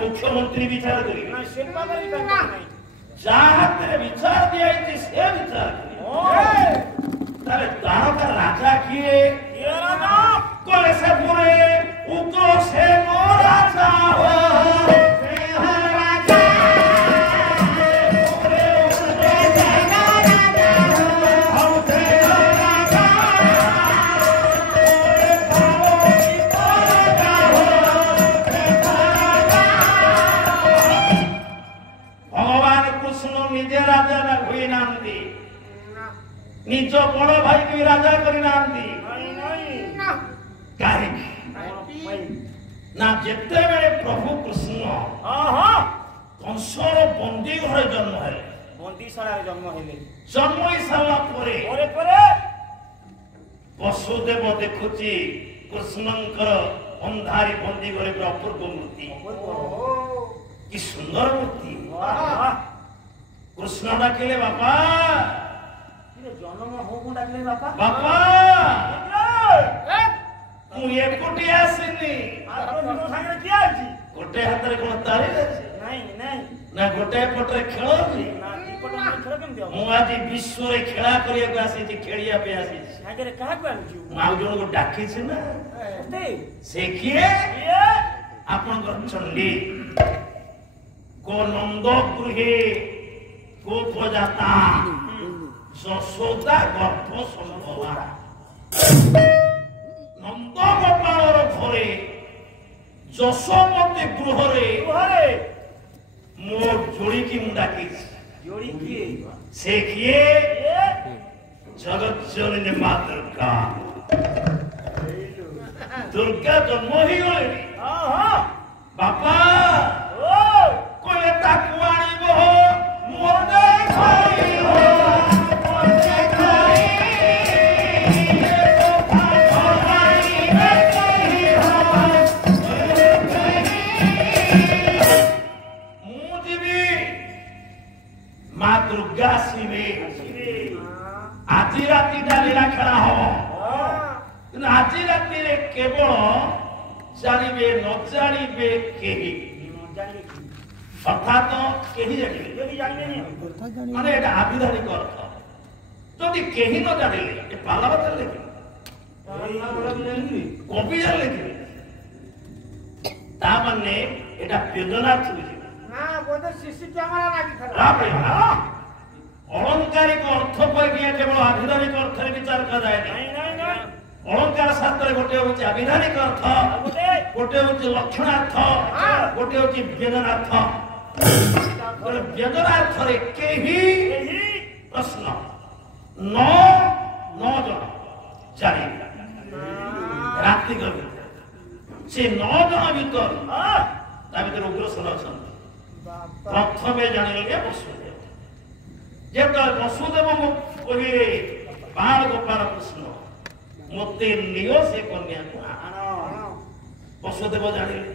मुख्यमंत्री विचार करी जहाँ विचार दिया से विचार करी तारका राजा किए कौन से पूरे उग्र से राजा हो निज बड़ भाई की राजा करना ना जिते बेले प्रभु कृष्ण कंसर बंदी घर जन्म है जन्म ही सारा वसुदेव देखुची कृष्णंकर अंधारी बंदी घर अपूर्व मूर्ति कि सुंदर मूर्ति कृष्ण डाकिले बापा जन्म हो डाकिले बापा बापा मुझे कोटी आसेनी गोटे हाथ रे कोन ताली नहीं नहीं ना गोटे पटरे खेलो भी ना दी पटरे खेलो केम मु आज विश्व रे खेला करिया को आसी छी खेलिया पे आसी छी आगे काहा को आनु माउ जण को डाकी छी ना से किए आपन घर चंडी को नंद गृहे को प्रजाता यशोदा गर्भ संभवा नंद गोपाल घरे यशोमती गृहरे मोर जोड़ी की मुंडा की जोड़ी किए से किए जगत जननी मां दुर्गा दुर्गा जन्म ही गई बापा कोई ताकुआणी बो मोने खाई हो दुर्गा शिवे आज राति डालीला खेला हम आज राति रे केवल जानिबे न जानिबे केही अर्थात केही जानिबे माने एटा आविधानिक अर्थ जदि केही न जानिले ए पाला बता लेखि कॉपी जान लेखि ता माने एटा वेदना थुई ना बोले सीसी कैमरा लागी खरा अलंकारिक अर्थ पर केवल आधिधानिक अर्थ विचार कराए अलंकार शास्त्र गोटे हूँ आधिधानिक अर्थ गोटे हूँ लक्षणार्थ गोटे हूँ वेदनार्थ वेदनार्थ प्रश्न नौ जन चारि रात्रि से 9 जन भर उग्रसेन अच्छा प्रथम जानिले वसुदेव जब वसुदेव कहे बाल गोपाल कृष्ण मत नियो से कन्या को वसुदेव जानिले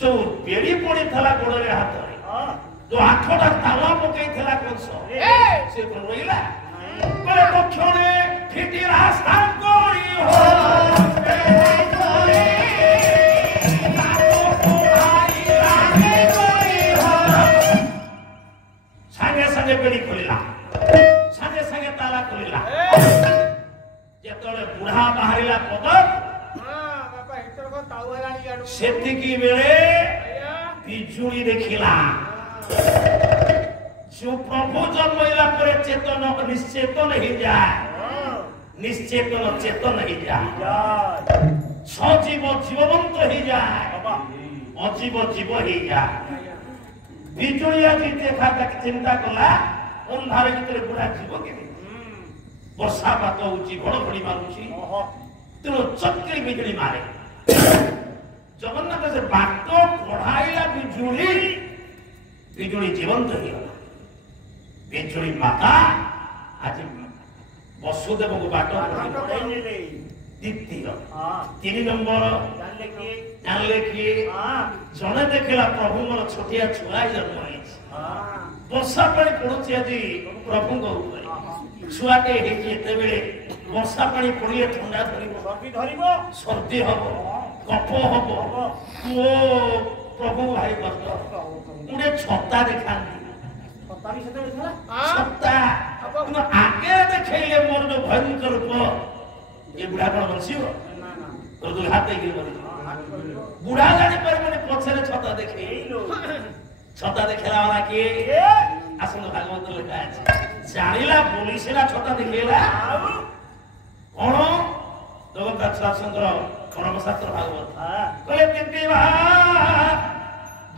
जो बेड़ी पड़ी थला गोड़े हाथ जो आठटा ताला पकई थला कंस से कोन रहिला बड़े पक्षणे फिटी रास्ता कोई हो संगे संगे बेड़ी खोलिला संगे संगे ताला खोलिला जेतले बुढ़ा बाहरिला पदक बापा हिटर को ताऊ हलानी आडू सेति की बेले बिजुली देखिला जो प्रभु जन्मइला परे चेतन निश्चेतन ही जाए निश्चेतन चेतन ही जाए सजीव जीववंत ही जाए अजीव जीव ही जाए बिजुली आज देखा तक चिंता कला अंधार भीतर बुढ़ा जीव के वर्षा पात होची घड़घड़ी मारुची तेणु चक्री बिजुली मारे जगन्नाथ से बाट पढ़ाइला बिजुली जीवंत हो बिजुली माता आज वसुदेव को बाट द्वितीय 3 नंबर जानले किए जने देखला प्रभु मोर छोटिया छुआ जन्म वर्षा पानी पड़ुची आज प्रभु छुआटे होते बेले वर्षा पानी पड़े ठंडा धर सर्दी हम कफ हम प्रभु भाई कष्ट गोटे छता देखा छता आगे देखले मोर जो भयंकर रूप ये बुढ़ा कौन बंसी हाथ बुढ़ा जानी पारे पछरे छता देखे छता देखेला वाला किए आसन भागवत लिखा है जानिला बोलीसेला छता देखेला कौन जगन्नाथ शास्त्र परमशास्त्र भागवत कहले केते बा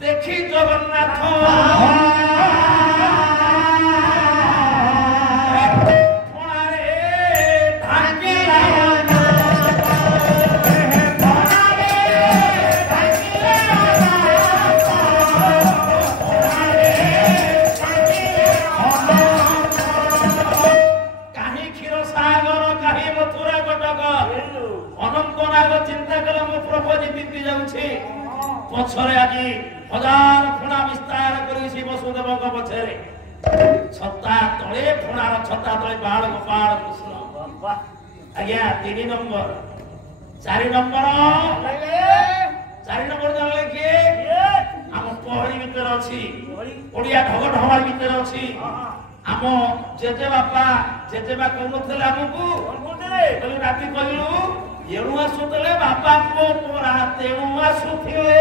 देखी जगन्नाथ कोणारे ତଳେ ବାଳ ଗୋପାଳ କୃଷ୍ଣ। ଆଜ୍ଞା 3 ନମ୍ବର 4 ନମ୍ବର ଜାଣିଲେ କିଏ? ଆମ ପହଳି ଭିତରେ ଅଛି, ଓଡିଆ ଢଗ ଢମାଳି ଭିତରେ ଅଛି। ଆମ ଜେଜେ ବାପା ଜେଜେବା କହୁନଥିଲେ ଆମକୁ ରାତି କହିଲୁ ଏଣୁ ଆସୁଥିଲେ ବାପା ପୁଅ ପରା ତେଣୁ ଆସୁଥିଲେ।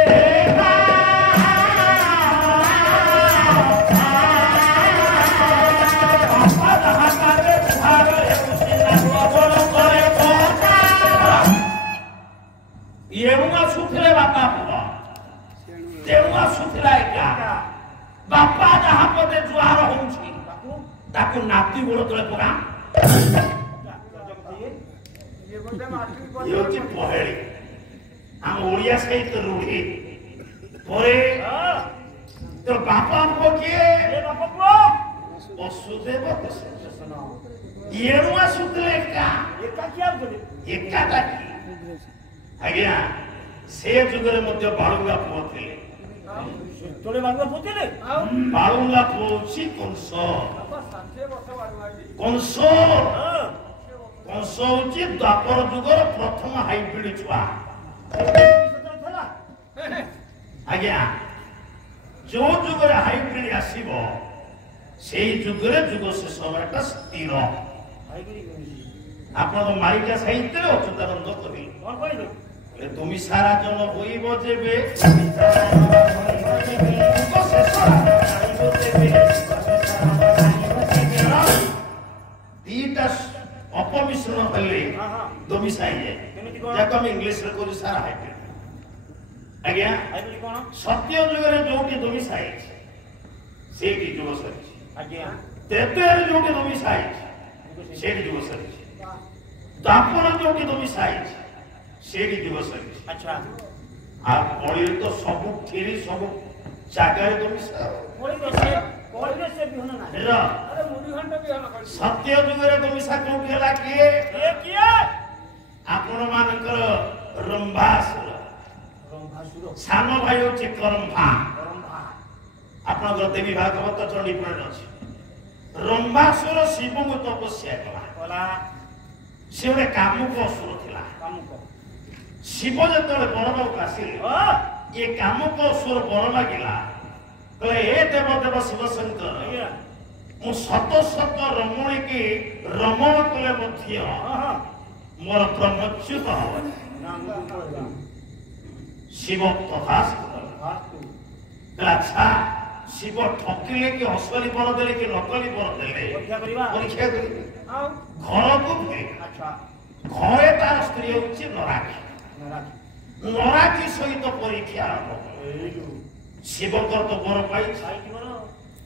ଏଣୁ ଆସୁଥିଲେ ବାପା ପୁଅ ତେଣୁ ଆସୁଥିଲା ଏକା। ବାପା ଯାହା ପଟେ ଜୁହାର ହଉଛି ତାକୁ ନାତି ଗୋଡ ତଳେ ପକା। ପହେଳି ଆମ ଓଡିଆ ସାହିତ୍ୟ ରୂଢି ପରେ ତୋ ବାପା ପୁଅ କିଏ? ବସୁଦେବ ଏଣୁ ଆସୁଥିଲେ ଏକା। ଏକାଟା କି ଆଜ୍ଞା ସେ ଯୁଗରେ ମଧ୍ୟ ବାଳୁଙ୍ଗା ପୁଅ ଥିଲେ। ବାଳୁଙ୍ଗା ପୁଅ ହଉଛି କଂସ। କଂସ ହଉଛି ଦ୍ୱାପର ଯୁଗର ପ୍ରଥମ ହାଇବ୍ରିଡ ଛୁଆ। ଆଜ୍ଞା ଯୋଉ ଯୁଗରେ ହାଇବ୍ରିଡ ଆସିବ ସେଇ ଯୁଗରେ ଯୁଗ ଶେଷ ହବାଟା ସ୍ଥିର। ଆପଣ ତ ମାଳିକା ସାହିତ୍ୟରେ ଅଚ୍ୟୁତାନନ୍ଦ କହିଲେ তুমি সারা জন হইব যেবে দিটা অপমিশ্রণ হলে দমিশাই যায়। যাকে আমি ইংলিশরে করি সারা হাইব্রিড। আজ্ঞা সত্য যুগরে যোউটি দমিশাই সেইটি যুগ সরিছে। ত্রেতয়ারে যোউটি দমিশাই সেইটি যুগ সরিছে। দ্বাপর যোউটি দমিশাই ସେଇଠି ଯୁଗ ସରିଛି। ଆଚ୍ଛା ଆଉ କଳିରେ ତ ସବୁ ଠେରି ସବୁ ଜାଗାରେ ତ ସତ୍ୟ ଯୁଗରେ ତ ମିଶା କୋଉଠି ହେଲା? କିଏ? ଆପଣ ମାନଙ୍କର ରମ୍ଭାସୁର। ସାନ ଭାଇ ହଉଛି କରମ୍ଭା। ଆପଣଙ୍କର ଦେବୀ ଭାଗବତ ଚଣ୍ଡୀ ପୁରାଣ ଅଛି। ରମ୍ଭାସୁର ଶିବଙ୍କୁ ତପସ୍ୟା କଲା। ସେ ଗୋଟେ କାମୁକ ଅସୁର ଥିଲା। ଶିବ ଯେତେବେଳେ ବରବାକୁ ଆସିଲେ ଏ କାମୁକ ଅସୁର ବର ମାଗିଲା କହିଲେ ଏ ଦେବ ଦେବ ଶିବ ଶଙ୍କର ମୁଁ ସତ ସତ ରମଣୀକି ରମଣ କଲେ ମଧ୍ୟ ମୋର ବ୍ରହ୍ମଚ୍ୟୁତ ହବ। ଶିବ ତଥାସ୍ତୁ। ଆଚ୍ଛା ଶିବ ଠକିଲେ କି ଅସଲି ବର ଦେଲେ କି ନକଲି ବର ଦେଲେ ପରୀକ୍ଷା କରିବେ। ଘରକୁ ଘରେ ତାର ସ୍ତ୍ରୀ ହଉଛି ନରାଖି। ନରାଖି ସହିତ ପରୀକ୍ଷା ଆରମ୍ଭ। ଶିବଙ୍କର ତ ବର ପାଇଛି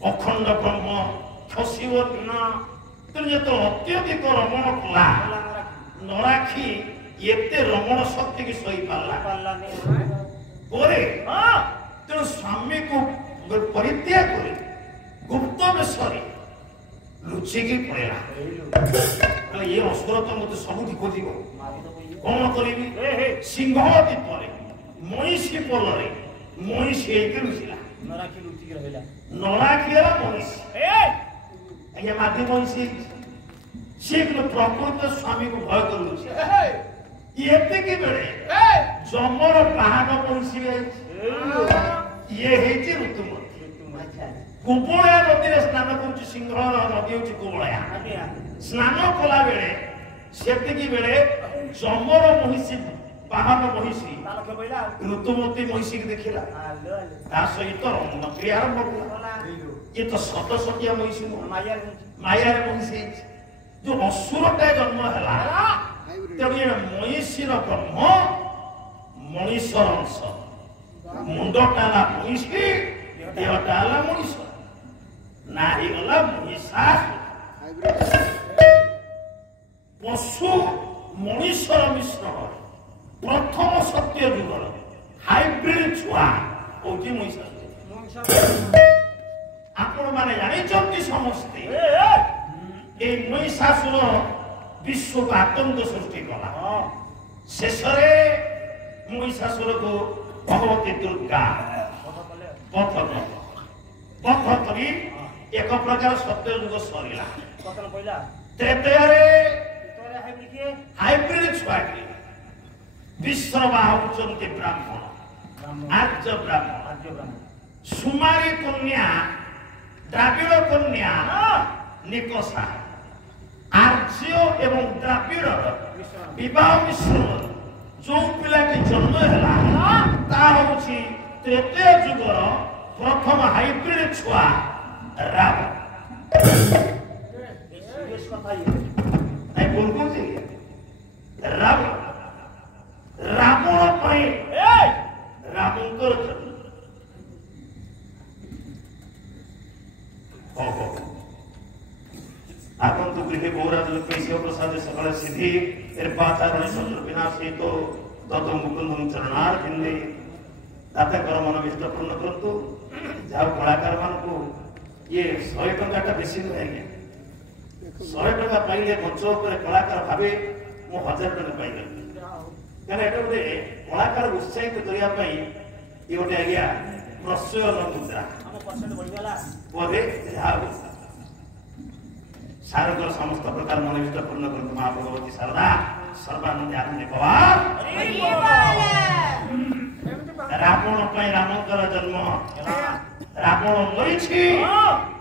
ଅଖଣ୍ଡ ବ୍ରହ୍ମ ଖସିବ ନା। ତେଣୁ ଯେତେବେଳେ ଅତ୍ୟଧିକ ରମଣ କଲା ନରାଖି ଏତେ ରମଣ ଶକ୍ତିକି ସହିପାରିଲା ପରେ ତେଣୁ ସ୍ୱାମୀକୁ ପରିତ୍ୟାଗ କରି ଗୁପ୍ତ ବେଶରେ ଲୁଚିକି ପଳେଇଲା। ଏ ଅସୁର ତ ମତେ ସବୁଠି ଖୋଜିବ କଣ କରିବି? ସିଂହ ଦ୍ୱୀପରେ ମଇଁଷି ପୋଲରେ ମଇଁଷି ହେଇକି ଲୁଚିଲା। ନରାଖି ହେଲା ମଇଁଷି। ଆଜ୍ଞା ମାଧି ମଇଁଷି ସିଏ କିନ୍ତୁ ପ୍ରକୃତ ସ୍ୱାମୀକୁ ଭୟ କରୁଛି। ଏତିକି ବେଳେ ଜମର ବାହାନ ମଇଁଷି ଇଏ ହେଇଛି ଋତୁମତୀ। କୁବଳୟା ନଦୀରେ ସ୍ନାନ କରୁଛି। ସିଂହର ନଦୀ ହଉଛି କୁବଳୟା। ସ୍ନାନ କଲା ବେଳେ ସେତିକି ବେଳେ ଜମର ମହିଷୀ ବାହାନ ମହିଷୀ ଋତୁମତୀ ମହିଷୀକି ଦେଖିଲା। ତା ସହିତ କ୍ରିୟା ଆରମ୍ଭ କଲା। ଇଏ ତ ସତସତିଆ ମହିଷୀ ମାୟାରେ ମହିଷୀ ହେଇଛି। ଯୋଉ ଅସୁରଟା ଜନ୍ମ ହେଲା ତେଣୁ ଏ ମହିଷୀର ବ୍ରହ୍ମ ମଣିଷର ଅଂଶ। ମୁଣ୍ଡଟା ହେଲା ମହିଷୀ ଦେହଟା ହେଲା ମଣିଷ। ନା ହେଇଗଲା ମହିଷାସୁର। ପଶୁ ମଣିଷର ମିଶ୍ରଣ ପ୍ରଥମ ସତ୍ୟ ଯୁଗର ହାଇବ୍ରିଡ ଛୁଆ ହଉଛି ମହିଷାସୁର। ଆପଣ ମାନେ ଜାଣିଛନ୍ତି ସମସ୍ତେ এই মহিষাসুর বিশ্বকে আতঙ্ক সৃষ্টি কলা। শেষে মহিষাসুরକୁ ভগবতী দুর্গা পথ କରି ଏକ ପ୍ରକାର ସତ୍ୟ ଯୁଗ ସରିଲା। त्रेतयारे हाइब्रिड छुआटी विश्रवा होचंती ब्राह्मण आर्य ब्राह्मण सुमारी कन्या द्राविड़ कन्या निकषा आर्य एवं द्राविड़ विवाह मिश्रण जो पिलाटी जन्म है तृतीय जुगर प्रथम हाइब्रिड छुआ रावण रावण रावण रावण आपण तो गृह गौराज लक्ष्मी प्रसाद सकल सिद्धि निर्वाचारण शत्रु विनाशी तो तत मुकुंदम चरणार्थिंदे दाता कर मन विष्ट पूर्ण करतु जाओ कलाकार मान को ये 100 टंका बेसी नुहे 100 टंका पाइले मंच उपर कलाकार भावे मु 1000 टंका पाइले कारण एटा गोटे कलाकार उत्साहित करिया पई ये गोटे आज्ञा प्रश्रय मुद्रा हम परसेंट बढ़ गेला बोले जाओ शारदा समस्त प्रकार मन विष्ट पूर्ण करतु मां भगवती शारदा सर्वानंद आनंद भवान रावण पई रामकर जन्म रावण मरिछि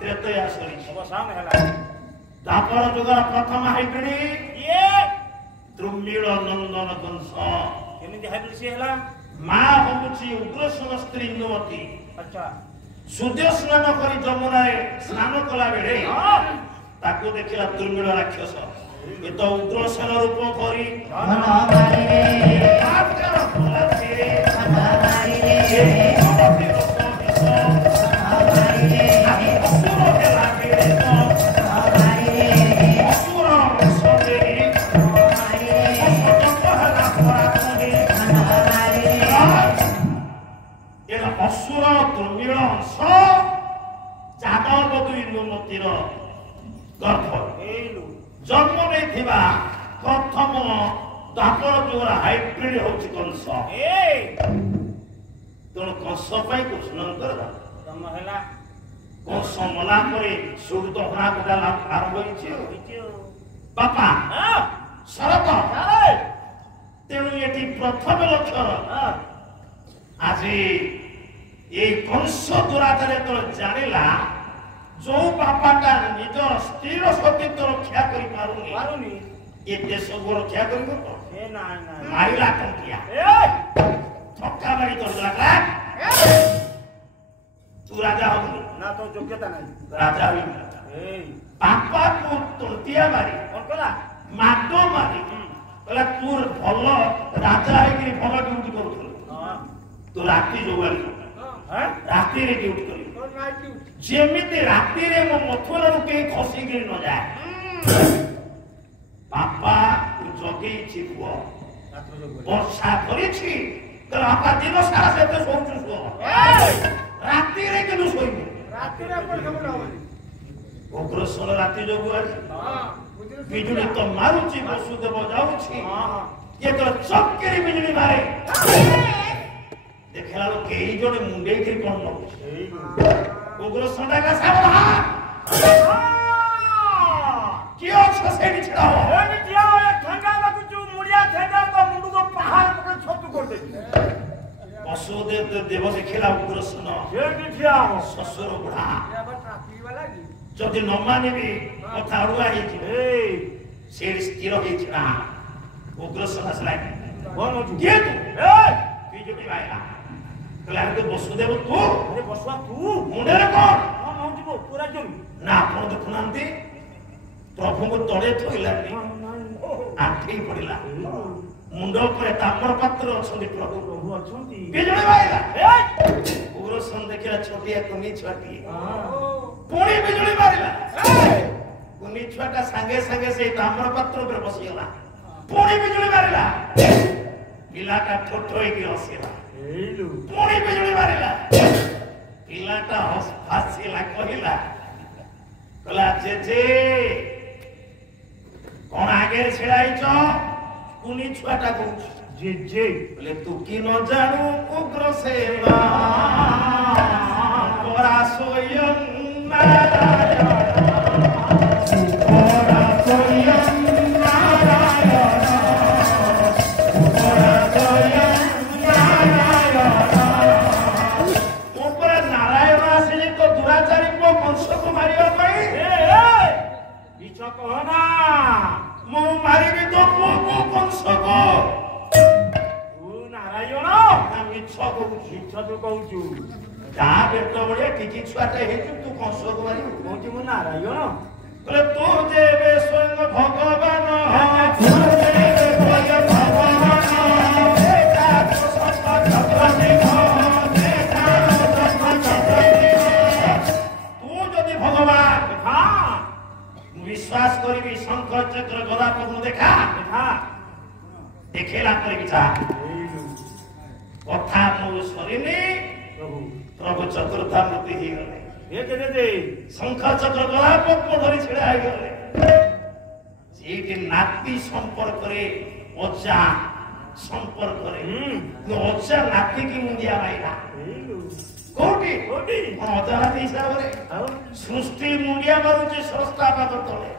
त्रेतया सरिछि अवसान हैला दापर जुगर प्रथम हाइब्रिड ये द्रुमिल नंदन वंश केमिति हाइब्रिड से हैला मां होउछि उग्रसेन स्त्री इंदुमती अच्छा सूर्य स्नान करी जमुना रे स्नान कला बेले ताको देखिला द्रुमिल राक्षस ये तो उग्रसेन रूप करी मारी रे बात कर बोलछि रे मारी रे असुर द्रविड़ अंश जादव इंदुमतीर गर्भ जन्म नहीं प्रथम द्वापर जुगर हाइब्रिड होची कंस तेणु कंस कृष्णकर जन्म है कंस मला सूर्य दहना गुटा आरंभ बापा शरत तेणु ये प्रथम लक्षण आज ये कंस दुराचार तो जानिला जो बापाटा निजर स्थिर सतीत्व रक्षा करि पारुनी ये देश को रक्षा करिबो तो ए ना ना मारिला टंकिया छक्का मारी तो लागला तू राजा होबी ना तो योग्यता नहीं राजा होई ए बापा को तोतिया मारी कोन कला माडो मारी कला तू भलो राजा है कि भलो ड्यूटी करू तो राती जोगाली राती रे ड्यूटी करी जेमिति राती रे मो मथुरा रो के खसी गिर न जाए बापा तू जगे छिपुआ वर्षा करी छी तो बापा दिन सारा से तो सोचु सो राती रे के न सोई राती रे पर खबर होनी उग्रसेन राती जोगुआली बिजुली तो मारुची वसुदेव जाउची ये तो चक्करी बिजुली मारे देखला लो केई जने मुंडे के कोन न उग्रसेन का सावधान कियो छसेडी छड़ा हो एनी जिया एक ठंगा बाकू जो मुड़िया ठंगा तो मुंडू को पहाड़ पर छोटू कर दे वसुदेव देव देखला उग्रसेन जे की ठिया हो ससुर बुढ़ा जदि न मानिबी कथा अड़ुआ हे ए से स्थिर हे छड़ा उग्रसेन असला कोन के तू ए बीजेपी भाईला कलार के वसुदेव तू अरे बसवा तू मुंडे रे कोन हम जीवो पूरा जन ना आपण देखुनांती प्रभु को तळे थोइलानी आठी पड़िला मुंडो पर ताम्र पात्र अछंती प्रभु प्रभु अछंती बिजली भाईला ए उग्रसेन देखिला छोटिया कुनी छाटी पुणी बिजली मारिला कुनी छुआटा संगे संगे से ताम्र पात्र पर बसिगला पुणी बिजली मारिला पिलाटा ठोठोई की हसिला पुणी बिजली मारिला पिलाटा हसिला कहिला कला जे कोन आगे छिड़ाइछ कुनी छुआटा कहू जे बोले तू की न जानू उग्रसेन तोरा स्वयं नारायण तोरा स्वयं कहना मु मारिबि तो पुओ कंसको तू नारायण मिछ कहूछु मिछ तू कहूछु ता बेट बड़े टिकी छुआटे हेतु तू कंसको मारिबु कहूछु मु नारायण बोले तू जेबे स्वयं भगवान विश्वास करी शंख चक्र गदा पद्म देखा देखेला पर कथा मो सरीनी प्रभु चतुर्थामूर्ति ही गले शंख चक्र गदा पद्म धरी छिड़ा गले नाती संपर्क अजा संपर्क अजा नाती की मुंडिया माइला कोटी कोटी अजा नाती हिसाब रे सृष्टि मुंडिया मारुचे स्रष्टा पाद तले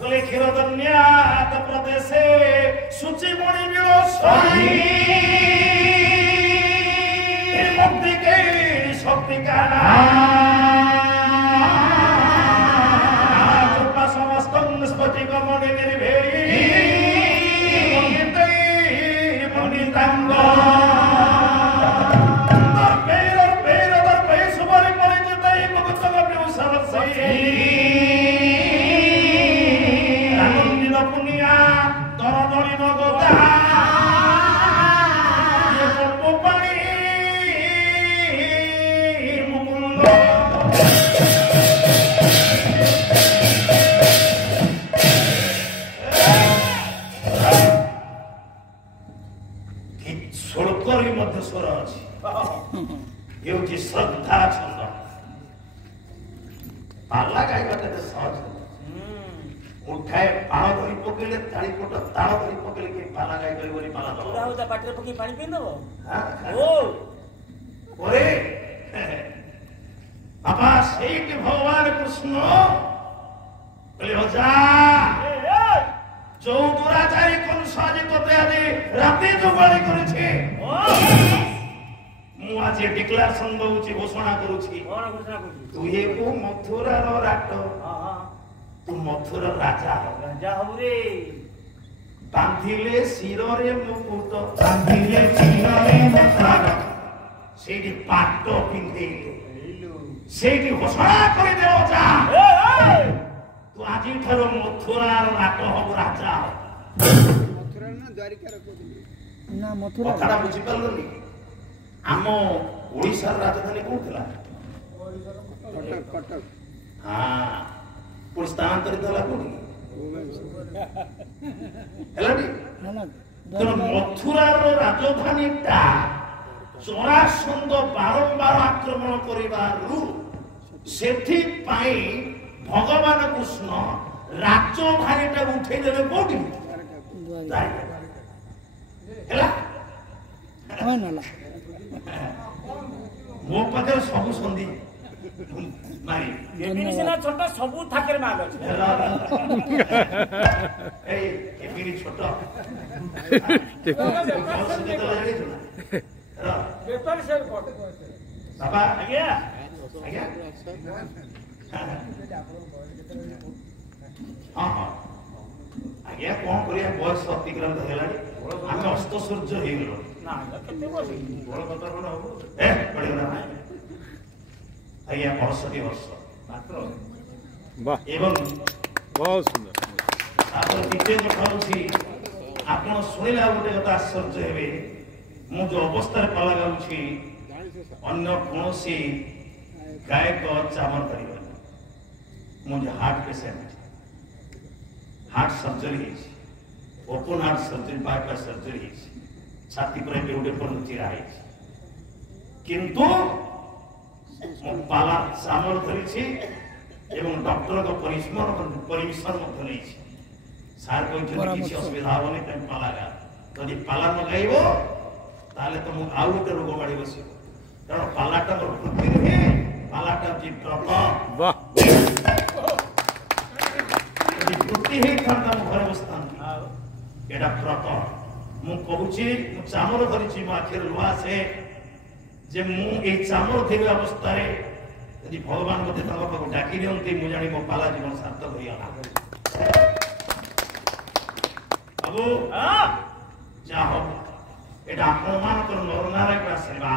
कले क्षीरदन्यात प्रदेशे सूचि मणि विलोसनी मुक्ति के शक्ति का कृपा समस्त स्फटिक मणि निर्भेरी मणि तांग स्वर अच्छी श्रद्धा छंद पाला गायबा सहज उठाए पाल धरी पकेले ताली पट ताल धरी पकेले के पाला गाय परिबनी पाला दो उड़ा पाटे पकी पानी पी दबो ओ ओरे बाबा सेठ भगवान कृष्ण बोले हो जा जो दुराचारी कंस आज तोते आज राती जोगाड़ी करेछे मु आज डिक्लेरेशन दउची घोषणा करूची कोन घोषणा करू तू हे को मथुरा रो राट हां तू मथुरा राजा हो रे बांधिले शिरोरे मुकुट बांधिले शिरोरे मुकुट सेठी पाटो पिंधेले सेठी घोषणा करे देओ जा तू आज ठारो मथुरा रो राट हो राजा मथुरा ना द्वारिका रो ना मथुरा कथा बुझी पालनी आम ओडिसा राजधानी कोठला कटक कटक हां पुर स्थानांतरित होला कोठी हेलाडी तो मथुरा रो राजधानी ता चोरासंद बारंबार आक्रमण करिबारु सेठी पाई भगवान कृष्ण राजधानी ता उठै देबे कोठी हेला हां नला मो पाखे सब संधि मारी केबिनी सेना छोटा सब थाकेर माल अछि ए केबिनी छोटा पेपर से कोट बाबा आज्ञा आज्ञा हां हां आज्ञा कोन करिया बयस अतिक्रांत हेलानी आमे अस्त सूर्य हे गेलो ना केते बसी बड़ कथा कोन हो ए पड़िला आज्ञा 65 वर्ष मात्र वाह एवं बहुत सुंदर आपण द्वितीय कथा होछि आपण सुनिला गोटे कथा आश्चर्य हेबे मु जो अवस्था पाला गाउछि अन्य कोनोसी गायक चामर करिबा मुझे heart patient heart surgery open heart surgery bypass surgery छाती पर बेउडे पर चिरा है किंतु पाला चामर धरी एवं डॉक्टर को परमिशन नहीं सार किसी असुविधा हेनी तुम पाला गा यदि पाला लगाइब ताले तुम आउ गोटे रोग माड़ी बस कारण पालाटा वृत्ति नुहे पालाटा जी व्रत वाह वृत्ति ही था घरे बसता एटा व्रत मु कहूची चामर धरी मो आखिर लुहा से जे मु ए चामर धरी अवस्था ଯଦି ଭଗବାନ ମୋତେ ତାଙ୍କ ପାଖକୁ ଡାକି ଦିଅନ୍ତି ମୁଁ ଜାଣି ମୋ ପାଲା ଜୀବନ ସାର୍ଥକ ହୋଇଗଲା। ବାବୁ ଯାହା ହଉ ଏଇଟା ଆପଣମାନଙ୍କର ନରନାରାୟଣଙ୍କର ସେବା।